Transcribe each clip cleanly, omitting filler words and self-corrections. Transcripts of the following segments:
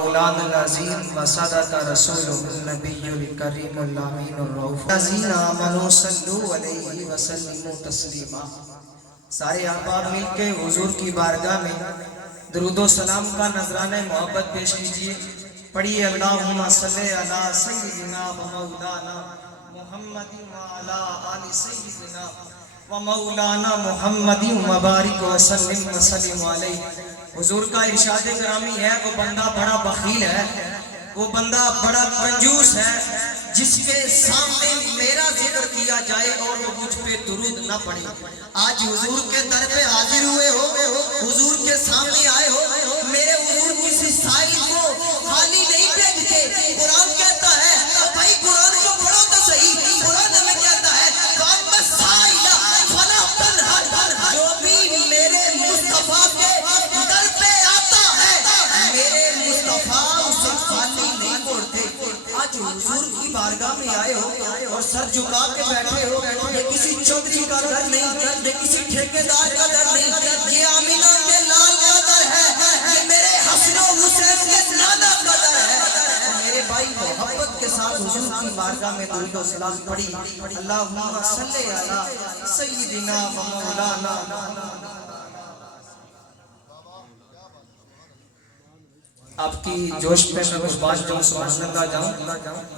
مولانا العظیم وصدق رسول النبی الکریم الامین الرؤوف الذین آمنوا صلوا علیہ وسلموا تسلیما۔ سارے احباب مل کے حضور کی بارگاہ میں درود و سلام کا نذرانہ محبت پیش کیجئے۔ پڑھیے اللہم صلی علی سیدنا و مولانا محمد وعلی آل سیدنا و مولانا محمد مبارک وسلم وسلم علیہ۔ حضور کا ارشاد گرامی ہے، وہ بندہ بڑا بخیل ہے، وہ بندہ بڑا کنجوس ہے جس کے سامنے میرا ذکر کیا جائے اور وہ مجھ پہ درود نہ پڑے۔ آج حضور کے در پہ حاضر ہوئے ہو، حضور کے سامنے آئے ہو، میرے حضور کسی سائل کو خالی نہیں بھیجتے۔ قرآن کہتا ہے بھائی قرآن کو پڑھو تو صحیح، قرآن ہمیں کہتا ہے جو بھی میرے مصطفیٰ کے در پہ آتا ہے میرے مصطفیٰ اسے خالی نہیں چھوڑتے۔ آج حضور کی بارگاہ میں آئے ہو اور سر جھکا کے بیٹھے ہو، یہ کسی چودھری کا در نہیں، یہ کسی ٹھیکیدار کا در نہیں، یہ آمینہ کے لال کا در ہے، یہ میرے حسن و حسین کے نانا کا در ہے۔ میرے بھائی محبت کے ساتھ حضور کی بارگاہ میں درود و سلام پڑھی۔ اللہم صلی علی سیدنا و مولانا۔ آپ کی جوش پہ میں کچھ بات جو سبحان اللہ جاؤں،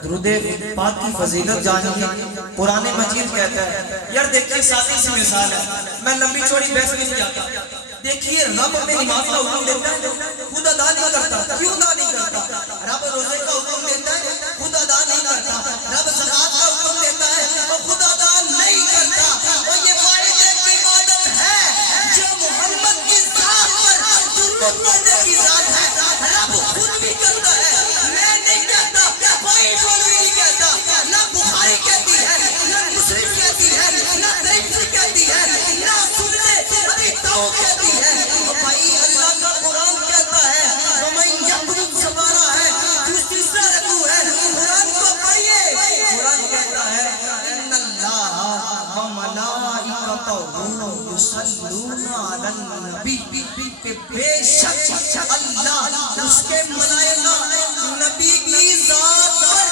درود پاک کی فضیلت جانیے۔ قرآن مجید کہتا ہے، یار دیکھیے سادی سی مثال ہے، میں لمبی چوڑی بحث میں نہیں جاتا۔ دیکھیے رب اپنی نماز کا حکم دیتا ہے، خود ادا نہیں کرتا، کیوں ادا نہیں کرتا؟ رب روزے کا حکم دیتا ہے، خود ادا نہیں کرتا۔ رب زکوٰۃ کا حکم دیتا ہے، وہ خود ادا نہیں کرتا۔ اور یہ واحد ایک عبادت ہے جو محمد کی ذات پر درود پڑھنے کی ذات ہے۔ رب خود بھی کرتا ہے، میں نہیں کہتا، کوئی مولوی نہیں کہتا، نہ بخاری کہتی ہے، نہ مسلم کہتی ہے، نہ ترمذی کہتی ہے، نہ سنن ابی داؤد کہتی ہے۔ بھائی اللہ کا قرآن کہتا ہے وَمَن يَقْرُبْ سبارہ ہے، تیسرا رکوع ہے، قرآن کو پڑھیے۔ قرآن کہتا ہے اِنَّ اللَّهَ وَمَلَائِكَتَهُ يُصَلُّونَ عَلَى النَّبِيِّ، کہ بے شک اللہ اس کے ملائکہ نبی کی ذات پر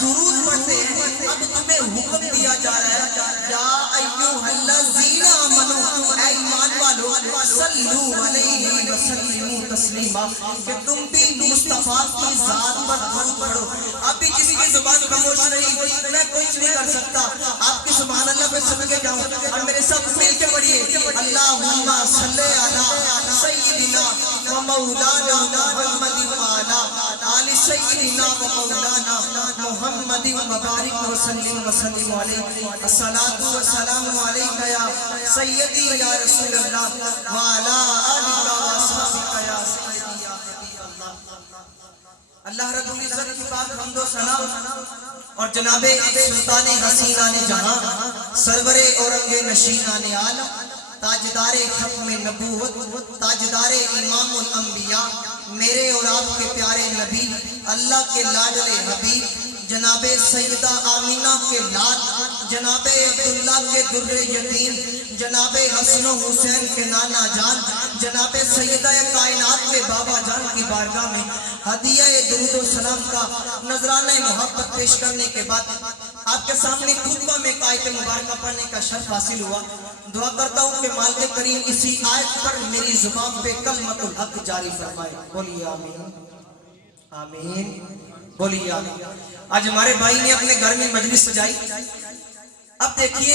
درود پڑھتے ہیں۔ اب تمہیں حکم دیا جا رہا ہے یا ایھا الذین آمنوا، اے ایمان والو، صلو علیہ وسلموا تسلیما، کہ تم بھی مصطفیٰ کی ذات پر درود پڑھو۔ اب بھی کسی کی زبان خاموش رہی، میں کچھ نہیں کر سکتا، آپ کی سبحان اللہ پہ صدقے جاؤں اور میرے ساتھ مل کے پڑھیے اللہم صلی علی سیدنا و مولانا محمد وعلی آل سیدنا و مولانا محمد مبارک وسلم وسلم علیہ۔ الصلاۃ والسلام علیک یا سیدی یا رسول اللہ وعلی آلک واصحابک یا سیدی یا حبیب اللہ۔ اللہ رب العزت کی پاک حمد و ثنا اور جناب سلطان حسین آنے جہاں، سرور اورنگ نشین آنے عالم، تاجدار ختم نبوت، تاجدار امام الانبیاء، میرے اور آپ کے پیارے نبی، اللہ کے لاڈلے حبیب، جناب سیدہ آمینہ کے لال، جناب عبداللہ کے در یتیم، جناب حسن و حسین کے نانا جان، جناب سیدہ کائنات کے بابا جان کی بارگاہ میں ہدیہ درود و سلام کا نذرانہ محبت پیش کرنے کے بعد آپ کے سامنے خطبہ میں آیت مبارکہ پڑھنے کا شرف حاصل ہوا۔ دعا کرتا ہوں کہ مالک کریم اسی آیت پر میری زبان پہ کلمۃ الحق جاری فرمائے۔ بولیے آمین، آمین، بولیے آمین۔ آج ہمارے بھائی نے اپنے گھر میں مجلس سجائی۔ اب دیکھیے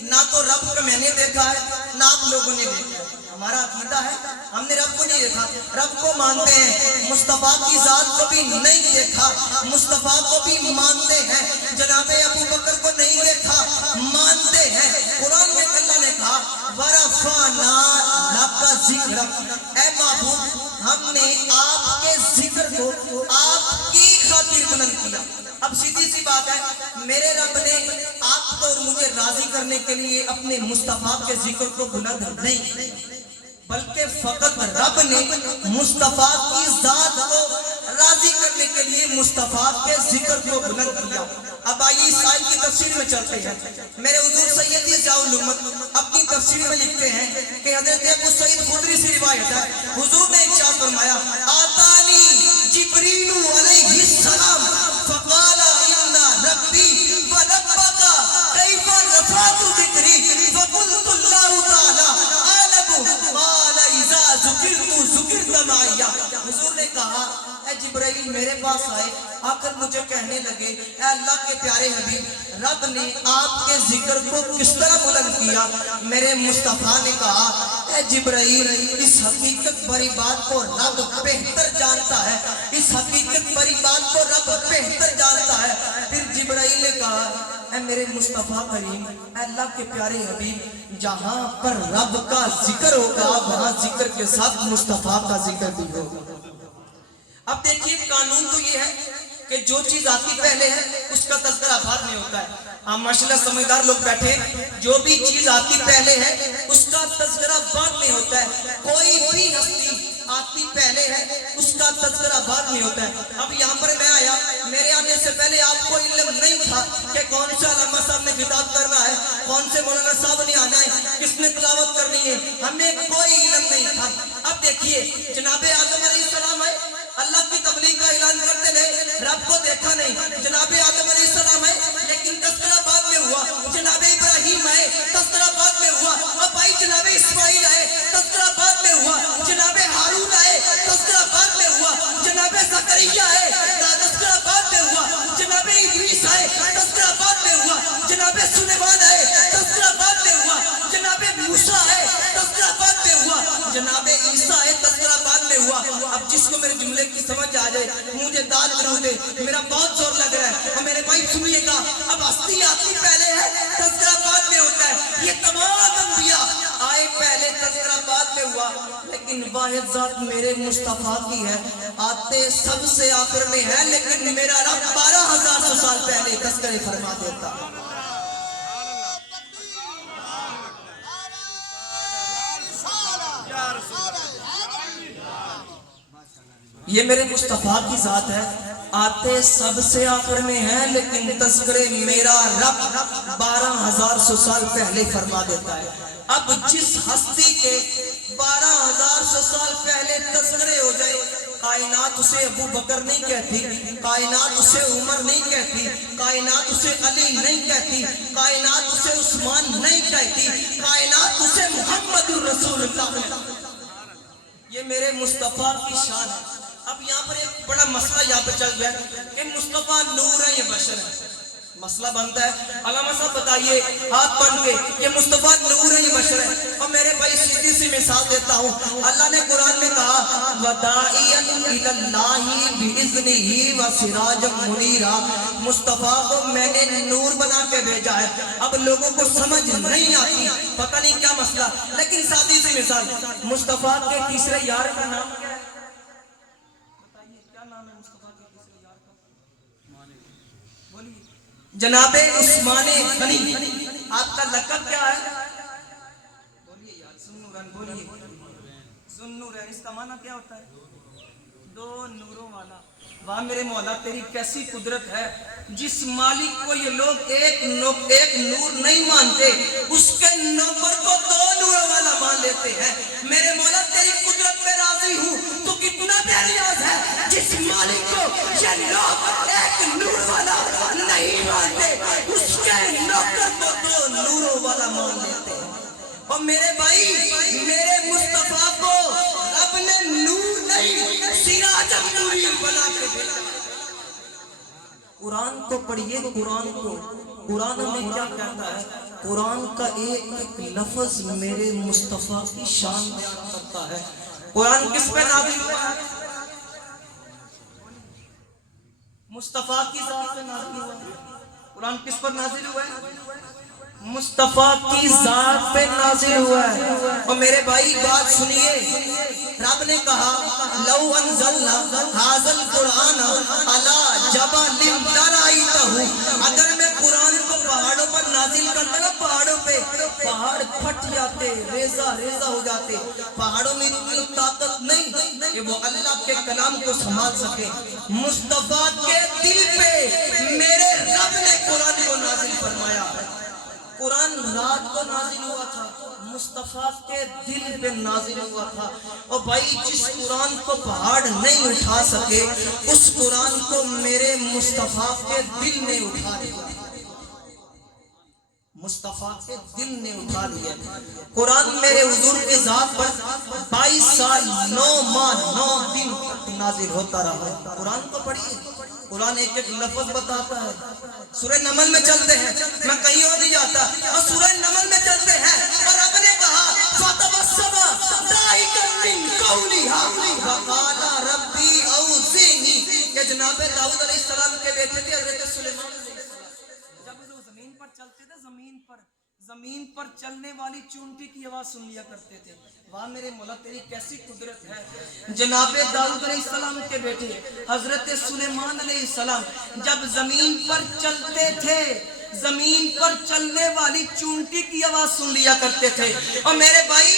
نہ تو رب کو میں نے دیکھا ہے نہ آپ لوگوں نے دیکھا ہے، ہمارا عقیدہ ہے ہم نے رب کو نہیں دیکھا، رب کو مانتے ہیں، مصطفیٰ کی ذات کو بھی نہیں دیکھا، مصطفیٰ کو بھی مانتے ہیں، جناب ابو بکر کو نہیں دیکھا، مانتے ہیں۔ قرآن میں اللہ نے کہا وَرَفَعْنَا لَكَ ذِکْرَکَ، اے محبوب ہم نے آپ کے ذکر کو آپ کی خاطر بلند کیا۔ اب سیدھی سی بات ہے، میرے رب نے آپ کو اور مجھے راضی کرنے کے لیے اپنے مصطفیٰ کے ذکر کو بلند نہیں، بلکہ فقط رب نے مصطفیٰ کی ذات کو راضی کرنے کے لیے مصطفیٰ کے ذکر کو بلند کیا۔ اب آئیے اس آیت کی تفسیر میں چلتے ہیں۔ میرے حضور سیدی ضیاء الامت اپنی تفسیر میں لکھتے ہیں کہ حضرت ابو سعید خدری سے روایت ہے، حضور نے ارشاد فرمایا آتانی جبریل نے کہا اے جبرائیل میرے پاس آئے، آ کر مجھے کہنے لگے اے اللہ کے پیارے حبیب، رب نے آپ کے ذکر کو کس طرح بلند کیا؟ میرے مصطفیٰ نے کہا اے جبرائیل اس حقیقت بری بات کو رب بہتر جانتا ہے، اس حقیقت بری بات کو رب بہتر جانتا ہے۔ پھر جبرائیل نے کہا اے میرے مصطفیٰ کریم، اے اللہ کے پیارے حبیب، جہاں پر رب کا ذکر ہوگا وہاں ذکر کے ساتھ مصطفیٰ کا ذکر بھی ہوگا۔ اب دیکھیے قانون تو یہ ہے کہ جو چیز آتی پہلے ہے اس کا تذکرہ بعد میں ہوتا ہے۔ ہم ماشاءاللہ سمجھدار لوگ بیٹھے، جو بھی چیز آتی پہلے ہے اس کا تذکرہ بعد میں ہوتا ہے۔ کوئی بھی ہستی آتی پہلے ہے اس کا تذکرہ بعد میں ہوتا ہے۔ اب یہاں پر میں آیا، میرے آنے سے پہلے آپ کو علم نہیں تھا کہ کون سے علامہ صاحب نے خطاب کرنا ہے، کون سے مولانا صاحب نے آنا ہے، کس نے تلاوت کرنی ہے، ہمیں کوئی علم نہیں تھا۔ اب دیکھیے جناب آدم علیہ السلام ہے، اللہ کی تبلیغ کا اعلان کرتے رہے، رب کو دیکھا نہیں۔ جناب آدم علیہ السلام ہے لیکن تذکرہ بعد میں ہوا۔ جناب ابراہیم آئے، تذکرہ بعد میں ہوا۔ اب بھائی جناب اسماعیل آئے، تذکرہ بعد میں ہوا۔ جناب ہارون آئے، تذکرہ بعد میں ہوا۔ جناب زکریا آئے، تذکرہ بعد میں ہوا۔ جناب ادریس آئے، تذکرہ بعد میں ہوا۔ جناب سلیمان آئے، تذکرہ بعد میں ہوا۔ جناب موسیٰ آئے، تذکرہ بعد میں ہوا۔ جناب عیسیٰ آئے، تذکرہ بعد میں ہوا۔ اب جس کو میرے جملے کی سمجھ آ جائے مجھے داد کرو دے، میرا بہت زور لگ رہا ہے، اور میرے بھائی سنیے گا، اب ہستی آتی پہلے ہے، تذکرہ بعد میں ہوتا ہے۔ یہ تمام انبیاء آئے پہلے، تذکرہ بعد میں ہوا، لیکن واحد ذات میرے مصطفیٰ کی ہے، آتے سب سے آخر میں ہے، لیکن میرا رب 12,000 سال پہلے تذکرے فرما دیتا ہے۔ یہ میرے مصطفیٰ کی ذات ہے، آتے سب سے آخر میں ہے، لیکن تذکرے میرا رب 12,000 سال پہلے فرما دیتا ہے۔ اب جس ہستی کے 12,000 سال پہلے تذکرے ہو جائے، کائنات اسے ابو بکر نہیں کہتی، کائنات اسے عمر نہیں کہتی، کائنات اسے علی نہیں کہتی، کائنات اسے عثمان نہیں کہتی، کائنات اسے محمد الرسول اللہ۔ یہ میرے مصطفیٰ کی شان ہے۔ اب یہاں پر ایک بڑا مسئلہ یہاں پر چل گیا کہ مصطفیٰ نور ہے یا بشر ہے؟ مسئلہ بنتا ہے، علامہ صاحب بتائیے ہاتھ بن کے کہ مصطفیٰ نور ہے یا بشر ہے؟ اور میرے بھائی سیدھی سی مثال دیتا ہوں، اللہ نے قرآن میں کہا وَدَاعِيًا إِلَى اللَّهِ بِإِذْنِهِ وَسِرَاجًا مُنِيرًا، مصطفیٰ کو میں نے نور بنا کے بھیجا ہے۔ اب لوگوں کو سمجھ نہیں آتی، پتہ نہیں کیا مسئلہ، لیکن سادی سی مثال، مصطفیٰ کے تیسرے یار کا نام کیا ہے؟ جناب عثمان غنی، آپ کا لقب کیا ہے؟ بولیے یار، ذوالنورین، بولیے ذوالنورین، اس کا معنی کیا ہوتا ہے؟ دو نوروں والا۔ واہ میرے مولا تیری کیسی قدرت ہے، جس مالک کو یہ لوگ ایک نور نہیں مانتے، اس کے نوکر کو دو نوروں والا مان لیتے ہیں۔ میرے مولا تیری قدرت میں راضی ہوں، تو کتنا بے نیاز ہے جس مالک کو یہ لوگ ایک نور والا نہیں مانتے، اس کے نوکر کو دو نوروں والا مان لیتے ہیں۔ اور میرے بھائی میرے مصطفیٰ کو رب نے نور نہیں سراج منیر بنا کے بھیجا۔ قرآن کو پڑھیے، قرآن کو، قرآن میں کیا کہتا ہے؟ قرآن کا ایک ایک لفظ میرے مصطفیٰ کی شان بیان کرتا ہے۔ قرآن کس پہ نازل ہوا ہے؟ مصطفیٰ کی ذات پہ نازل ہوا ہے۔ قرآن کس پر نازل ہوا ہے؟ مصطفیٰ کی ذات پہ نازل ہوا ہے۔ اور میرے بھائی بات سنیے، رب نے کہا لو انزلنا ھذا القرآن علی جبل لرأیتہ، اگر میں قرآن کو پہاڑوں پر نازل کرتا نا، پہاڑوں پہ پہاڑ پھٹ جاتے، ریزہ ریزہ ہو جاتے۔ پہاڑوں میں اتنی طاقت نہیں کہ وہ اللہ کے کلام کو سنبھال سکے۔ مصطفیٰ کے دل پہ میرے رب نے قرآن کو نازل فرمایا۔ قرآن رات کو نازل ہوا تھا، مصطفیٰ کے دل پہ نازل ہوا تھا۔ اور بھائی جس قرآن کو پہاڑ نہیں اٹھا سکے، اس قرآن کو میرے مصطفیٰ کے دل نے اٹھا دیا۔ مصطفیٰ کے دل نے اٹھا لیا. قرآن میرے حضور کی ذات پر 22 سال 9 ماہ 9 دن نازل ہوتا رہا. قرآن کو پڑھیے, قرآن ایک ایک لفظ بتاتا ہے. سورہ نمل میں چلتے ہیں, میں کہیں اور نہیں جاتا, اور سورہ نمل میں چلتے ہیں اور رب نے کہا فَتَبَسَّمَ ضَاحِكًا مِّن قَوْلِهَا وَقَالَ رَبِّي أَوْزِعْنِي. کہ جناب داؤد علیہ السلام کے بیٹے تھے حضرت سلیمان علیہ السلام, جب وہ زمین پر چلتے تھے زمین پر چلنے والی چونٹی کی آواز سن لیا کرتے تھے. واہ میرے مولا تیری کیسی قدرت ہے. جناب داؤد علیہ السلام کے بیٹے حضرت سلیمان علیہ السلام جب زمین پر چلتے تھے زمین پر چلنے والی چونٹی کی آواز سن لیا کرتے تھے. اور میرے بھائی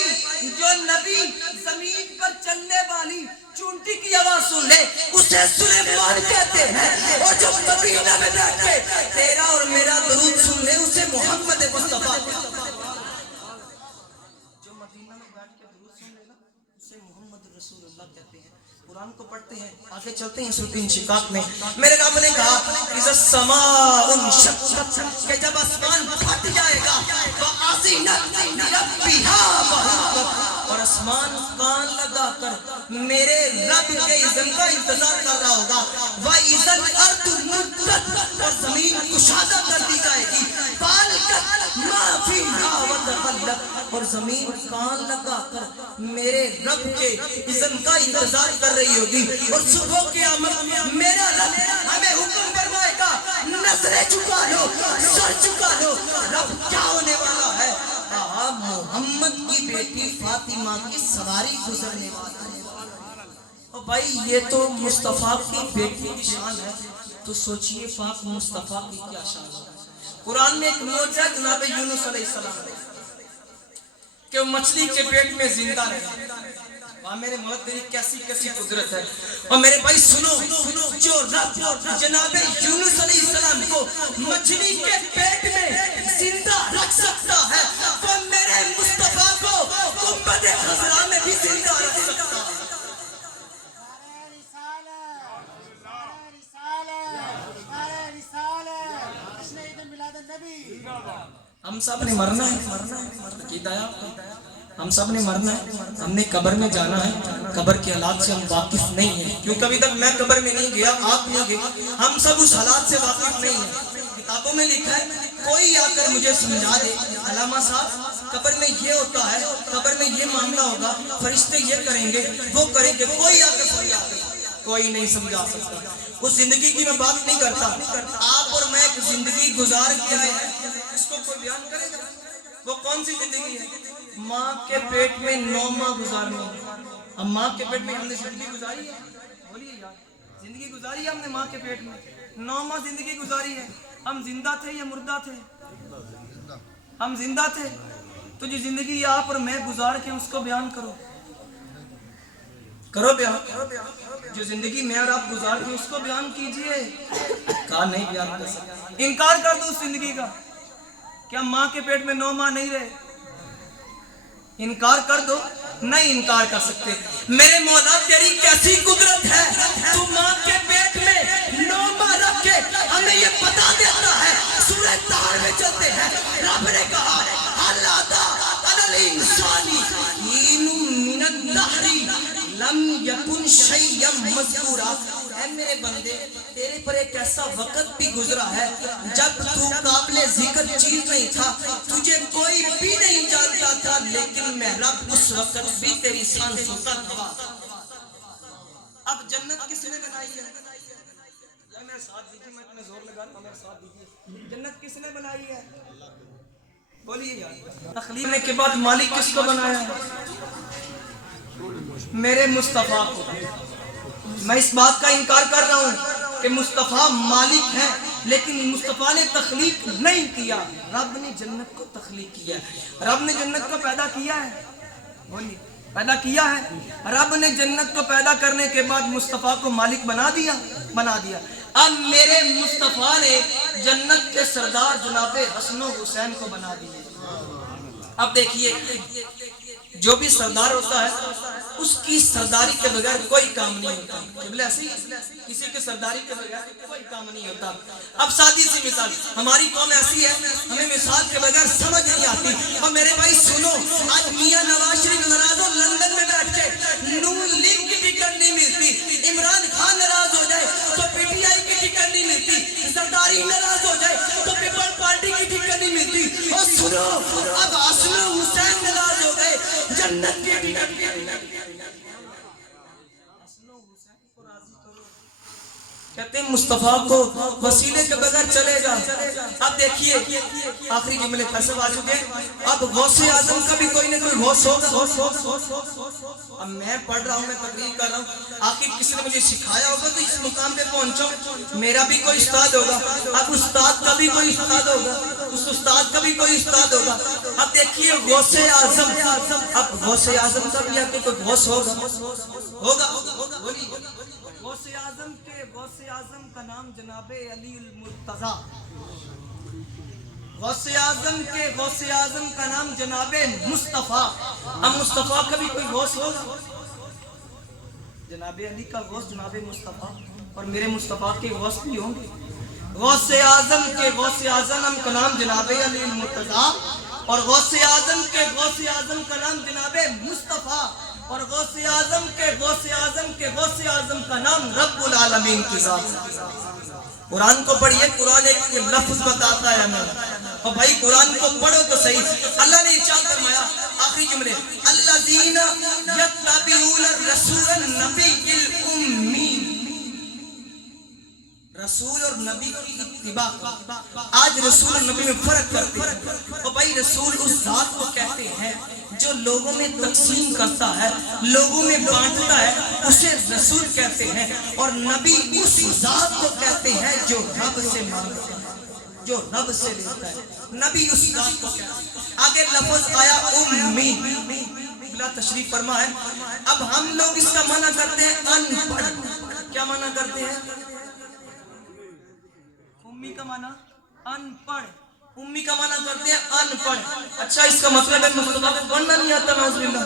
جو نبی زمین پر چلنے والی چونٹی کی آواز سن لے اسے سلیمان کہتے ہیں, اور جو مدینہ میں بیٹھ کے تیرا اور میرا درود سن لے اسے محمد مصطفیٰ کہتے ہیں. جو مدینہ میں بیٹھ کے درود سن لے نا اسے محمد رسول اللہ کہتے ہیں. قرآن کو پڑھتے ہیں, آگے چلتے ہیں سورۃ انشقاق میں. میرے رب نے کہا اذا السماء انشقت, کہ جب آسمان پھٹ جائے گا وَأَذِنَتْ لِرَبِّهَا وَحُقَّتْ, اور آسمان کان لگا کر میرے رب کے اذن کا انتظار کر رہا ہوگا. وَإِذَا الْأَرْضُ مُدَّتْ, اور زمین کشادہ کر دی جائے گی. فَأَلْقَتْ مَا فِيهَا وَتَخَلَّتْ, اور زمین کان لگا کر میرے رب کے اذن کا انتظار کر رہی ہوگی. اور صبح قیامت میرا رب ہمیں حکم فرمائے گا نظریں چکا لو, سر چکا لو, رب کیا ہونے والا ہے؟ محمد کی بیٹی فاطمہ کی سواری گزرنے والا ہے. اور بھائی یہ تو مصطفیٰ کی بیٹی کی شان ہے, تو سوچئے پاک مصطفیٰ کی کیا شان ہے. قرآن میں ایک معجزہ ہے جناب یونس علیہ السلام کہ وہ مچھلی کے پیٹ میں زندہ رہے. وہاں میرے مولا تیری کیسی کیسی قدرت ہے. اور میرے بھائی سنو, جو رب جناب یونس علیہ السلام کو مچھلی کے پیٹ میں زندہ رکھ سکتا ہے وہ میرے مصطفیٰ کو گنبد خضرا میں بھی زندہ رکھ سکتا ہے. ہم سب نے مرنا ہے, ہم سب نے مرنا ہے, ہم نے قبر میں جانا ہے. قبر کے حالات سے ہم واقف نہیں ہیں, کیونکہ ابھی تک میں قبر میں نہیں گیا, آپ نہیں گئے, ہم سب اس حالات سے واقف نہیں ہیں. کتابوں میں لکھا ہے کوئی آ کر مجھے سمجھا دے علامہ صاحب قبر میں یہ ہوتا ہے, قبر میں یہ معاملہ ہوگا, فرشتے یہ کریں گے وہ کریں گے, کوئی آ کر سمجھا دے. کوئی نہیں سمجھا سکتا. اس زندگی کی میں بات نہیں کرتا, آپ اور میں ایک زندگی گزار کے آئے ہیں, اس کو کوئی بیان کرے گا؟ وہ کون سی زندگی ہے؟ ماں کے پیٹ میں 9 ماہ گزارنا. اب ماں کے پیٹ میں ہم نے زندگی گزاری ہے, بولیے یار, زندگی گزاری ہے ہم نے ماں کے پیٹ میں 9 ماہ زندگی گزاری ہے. ہم زندہ تھے یا مردہ تھے؟ ہم زندہ تھے. تو جو زندگی آپ اور میں گزار کے اس کو بیان کرو, کرو بیان. جو زندگی میں اور آپ گزار کے اس کو بیان کیجئے. کہا نہیں بیان کر سکتے, انکار کر دو اس زندگی کا. کیا ماں کے پیٹ میں 9 ماہ نہیں رہے؟ انکار کر دو, نہیں انکار کر سکتے. میرے مولا تیری کیسی قدرت ہے, تو ماں کے پیٹ میں 9 ماہ رکھ کے ہمیں یہ بتا دیتا ہے. سورہ طٰہر میں چلتے ہیں, رب نے کہا اللہ الانسانی حین من الدہر لم یکن شیئا مذکورا. اے میرے بندے تیرے پر ایک ایسا وقت بھی گزرا ہے جب تو قابل ذکر چیز نہیں تھا, تجھے کوئی بھی نہیں جانتا تھا, لیکن میں رب اس وقت بھی تیری سانسوں کا گواہ. اب جنت کس نے بنائی ہے؟ یا میرے ساتھ دیجیے, میں اتنے زور لگا رہا ہوں, میرے ساتھ دیجیے. جنت کس نے بنائی ہے؟ بولیے یار. تخلیق کے بعد مالک کس کو بنایا ہے؟ میرے مصطفیٰ کو. میں اس بات کا انکار کر رہا ہوں کہ مصطفیٰ مالک ہیں, لیکن مصطفیٰ نے تخلیق نہیں کیا, رب نے جنت کو تخلیق کیا. رب نے جنت کو پیدا کیا ہے, بولیے پیدا کیا ہے. رب نے جنت کو پیدا کرنے کے بعد مصطفیٰ کو مالک بنا دیا. اب میرے مصطفیٰ نے جنت کے سردار جناب حسن و حسین کو بنا دیا. اب دیکھیے جو بھی سردار ہوتا ہے اس کی سرداری کے بغیر کوئی کام نہیں ہوتا. قبلہ ایسے ہی کسی کے سرداری کے بغیر کوئی کام نہیں ہوتا. اب سادی سی مثال, ہماری قوم ایسی ہے ہمیں مثال کے بغیر سمجھ نہیں آتی. اور میرے بھائی سنو, آج میاں نواز شریف ناراض ہو لندن میں بیٹھ کے نون لیگ کی ٹکٹ نہیں ملتی, عمران خان ناراض ہو جائے تو پی ٹی آئی کی ٹکٹ نہیں ملتی, زرداری ناراض ہو جائے تو پیپل پارٹی کی ٹکٹ نہیں ملتی. اور سنو, اب حسن حسین ناراض ہو گئے جنت کی ٹکٹ. کہتے ہیں مصطفیٰ کو وسیلے کے بغیر چلے گا. اب دیکھیے آخری جملے قصب آ چکے, اب غوث اعظم کا بھی کوئی نہ کوئی غوث ہوگا. اب میں پڑھ رہا ہوں, میں تقریر کر رہا ہوں, آخر کسی نے مجھے سکھایا ہوگا تو اس مقام پہ پہنچو. میرا بھی کوئی استاد ہوگا, اب استاد کا بھی کوئی استاد ہوگا, اس استاد کا بھی کوئی استاد ہوگا. اب دیکھیے غوث اعظم, اب غوث اعظم کا بھی آگے کوئی غوث ہوگا. غوث اعظم کا نام جناب علی المرتضیٰ. غوث اعظم کا نام جناب مصطفیٰ. اب مصطفیٰ کا بھی کوئی غوث ہوگا. جناب علی کا غوث جناب مصطفیٰ, اور میرے مصطفیٰ کے غوث بھی ہوں گے. غوث اعظم کا نام جناب علی المرتضیٰ, اور غوث اعظم کا نام جناب مصطفیٰ, اور غوث اعظم کا نام رب العالمین کی ذات. قرآن کو پڑھیے, قرآن ایک لفظ بتاتا ہے ہمیں. اور بھائی قرآن کو پڑھو تو صحیح. اللہ نے ارشاد فرمایا آخری جملے, الذین یتبعون الرسول النبی الامی. رسول اور نبی کی اتباع. آج رسول اور نبی میں فرق کرتے ہیں. اور بھائی رسول اس ذات کو کہتے ہیں جو لوگوں میں تقسیم کرتا ہے, لوگوں میں بانٹتا ہے, اسے رسول کہتے ہیں. اور نبی اس ذات کو کہتے ہیں جو رب سے مانگتا ہے, جو رب سے لیتا ہے. نبی اس ذات کو کہتے ہیں. آگے لفظ آیا امی, بلا تشریف فرما ہے. اب ہم لوگ اس کا معنی کرتے ہیں ان پڑھ. کیا معنی کرتے ہیں؟ امی کا معنی ان پڑھ, امی کا معنی کرتے ہیں ان پڑھ. اچھا اس کا مطلب ہے مصطفیٰ کو پڑھنا نہیں آتا. نعوذ باللہ.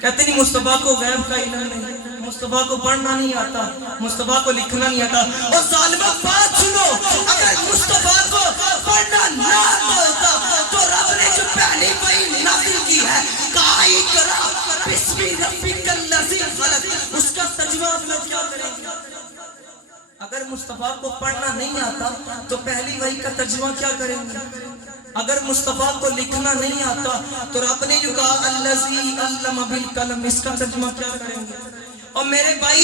کہتے نہیں مصطفیٰ کو غیب کا علم نہیں, مصطفیٰ کو پڑھنا نہیں آتا, مصطفیٰ کو لکھنا نہیں آتا. اور ظالمہ بات سنو, اگر مصطفیٰ کو پڑھنا نہ آتا ہوتا تو رب نے جو پہلی وحی نازل کی ہے کہا اقرا بسم ربک الذی خلق, اس کا ترجمہ آپ لوگ کیا کریں گے؟ اگر مصطفیٰ کو پڑھنا نہیں آتا تو پہلی وحی کا ترجمہ کیا کریں گے؟ اگر مصطفیٰ کو لکھنا نہیں آتا تو رب نے جو کہا الذی علم بالقلم, اس کا ترجمہ کیا کریں گے؟ اور میرے بھائی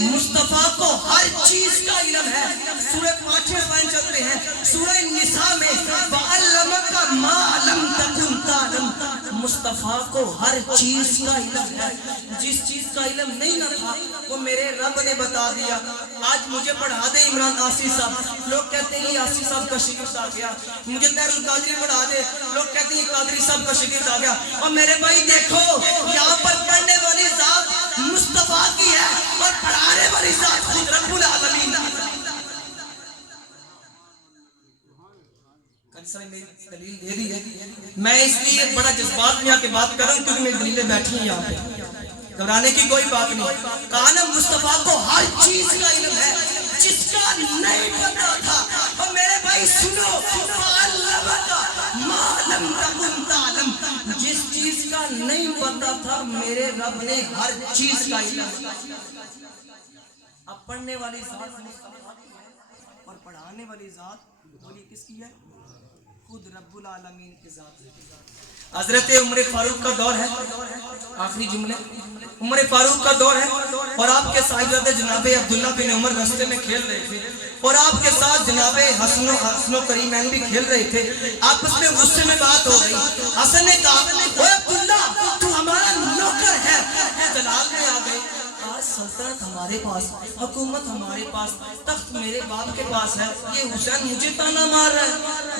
مصطفیٰ کو ہر چیز کا علم ہے. سورہ فاتحہ میں چلتے ہیں, سورہ نساء میں وَعَلَّمَكَ مَا لَمْ تَكُنْ تَعْلَمْ. مصطفیٰ کو ہر چیز کا علم ہے. جس چیز کا علم نہیں نہ تھا وہ میرے رب نے بتا دیا. آج مجھے پڑھا دے عمران آصف صاحب, لوگ کہتے ہیں یہ آصف صاحب کا شگرد آ گیا. مجھے طاہر القادری پڑھا دے, لوگ کہتے ہیں یہ قادری صاحب کا شگرد آ گیا. اور میرے بھائی دیکھو یہاں پر پڑھنے والی ذات مصطفیٰ کی ہے اور پڑھانے والی ذات خود رب العالمین. دلیل دے دی ہے, میں اس لیے بڑا جذبات میں آ کے بات کر رہا ہوں کیونکہ میری دلیلیں بیٹھی ہیں یہاں پہ, گھبرانے کی کوئی بات نہیں. کہا نا مصطفیٰ کو ہر چیز کا علم ہے جس کا نہیں پتا تھا. اور میرے بھائی سنو, جس چیز کا نہیں پتا تھا میرے رب نے ہر چیز کا علم. اب پڑھنے والی ذات مصطفیٰ کی ہے اور پڑھانے والی ذات بولی کس کی ہے؟ خود رب العالمین کی ذات. حضرت عمر فاروق کا دور ہے, آخری جملے, عمر فاروق کا دور ہے اور آپ کے صاحبزادے جناب عبداللہ بن عمر رستے میں کھیل رہے تھے اور آپ کے ساتھ جناب حسن و کریمین بھی کھیل رہے تھے. آپس میں غصے میں بات ہو گئی. حسن نے کہا اے عبداللہ تو ہمارا نوکر ہے. دلال میں آ گئے, آج سلطنت ہمارے پاس, حکومت ہمارے پاس, تخت میرے باپ کے پاس ہے, یہ حسین مجھے تانا مار رہا ہے.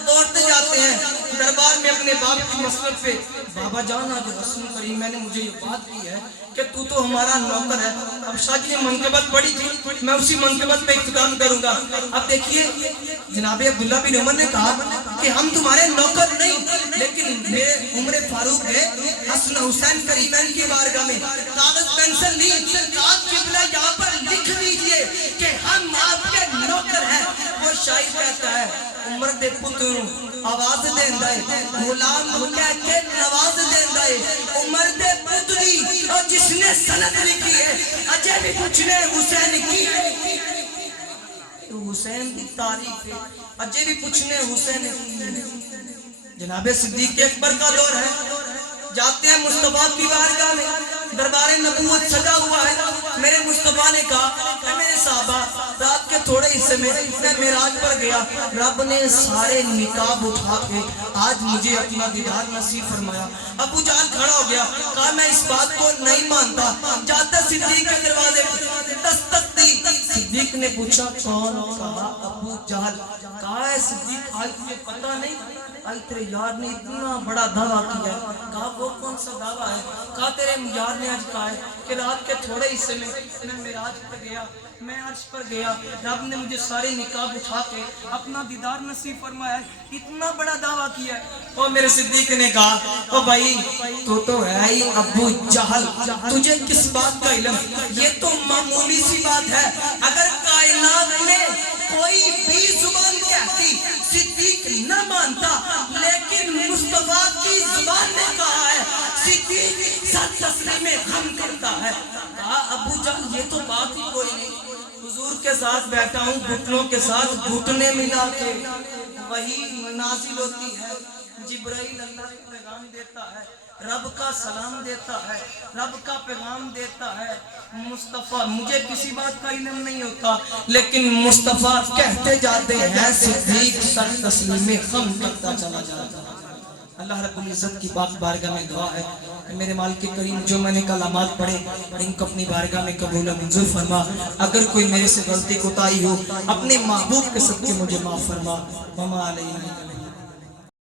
دوڑتے جاتے ہیں دربار میں اپنے باپ کی مسلط پہ, بابا جان آج حسن کریم میں نے مجھے یہ بات کی ہے کہ تو ہمارا نوکر ہے. اب شاہ جی نے منقبت پڑھی تھی, میں اسی منقبت پہ اقتدام کروں گا. اب دیکھیے جناب عبداللہ بن عمر نے کہا کہ ہم تمہارے نوکر نہیں، لیکن میرے عمر فاروق ہے حسن حسین کریمین کی بارگاہ میں کاغذ پینسل لی، کہا قبلہ یہاں پر لکھ دیجئے کہ ہم آپ کے نوکر ہیں۔ وہ شاعر کہتا ہے عمر دے پتروں آواز دیندہ ہے، غلام کہہ کے نواز دیندہ ہے، عمر دے پتری اور جس نے سند لکھی ہے اجے بھی پوچھنے حسین کی حسین کی تعریف ہے، اجے بھی پوچھنے حسین کی۔ جناب صدیق اکبر کا دور ہے، جاتے ہیں مصطفیٰ کی بارگاہ میں، دربار نبوت سجا ہوا ہے۔ میرے مصطفیٰ نے کہا اے میرے صحابہ، رات کے تھوڑے حصے میں معراج پر گیا، رب نے سارے نقاب اٹھا کے آج مجھے اپنا دیدار نصیب فرمایا۔ ابو جہل کھڑا ہو گیا، کہا میں اس بات کو نہیں مانتا۔ جاتا صدیق کے دروازے پر دستک دی، صدیق نے پوچھا کون؟ کہا ابو جہل۔ کہا ہے صدیق آج تجھے پتہ نہیں، آج تیرے یار نے اتنا بڑا دعویٰ کیا ہے۔ کہا وہ کون سا دعویٰ ہے؟ کہا تیرے یار نے آج کہا ہے کہ رات کے تھوڑے حصے میں معراج پر گیا، میں عرش پر گیا، رب نے مجھے سارے نقاب اٹھا کے اپنا دیدار نصیب فرمایا ہے، اتنا بڑا دعویٰ کیا ہے۔ اور میرے صدیق نے کہا او بھائی تو ہے ہی ابو جہل، تجھے کس بات کا علم؟ یہ تو معمولی سی بات ہے، اگر کائنات میں کوئی بھی زبان کہتی صدیق نہ مانتا، لیکن مصطفیٰ کی زبان نے کہا ہے صدیق سر تسلیم ہم کرتا ہے۔ کہا ابو جہل یہ تو بات ہی کوئی نہیں، حضور کے ساتھ بیٹھا ہوں، گھٹنوں کے ساتھ گھٹنے ملا کے وہی نازل ہوتی ہے، جبرائیل اللہ کا پیغام دیتا ہے، رب کا سلام دیتا ہے، رب کا پیغام دیتا ہے۔ مصطفیٰ مجھے کسی بات کا علم نہیں ہوتا، لیکن مصطفیٰ کہتے جاتے ہیں صدیق سر تسلیم خم کرتا چلا جاتا ہے۔ اللہ رب العزت کی پاک بارگاہ میں دعا ہے کہ میرے مالک کریم جو میں نے کلمات پڑھے ان کو اپنی بارگاہ میں قبول و منظور فرما۔ اگر کوئی میرے سے غلطی کوتاہی ہو اپنے محبوب کے صدقے مجھے معاف فرما۔ وما علینا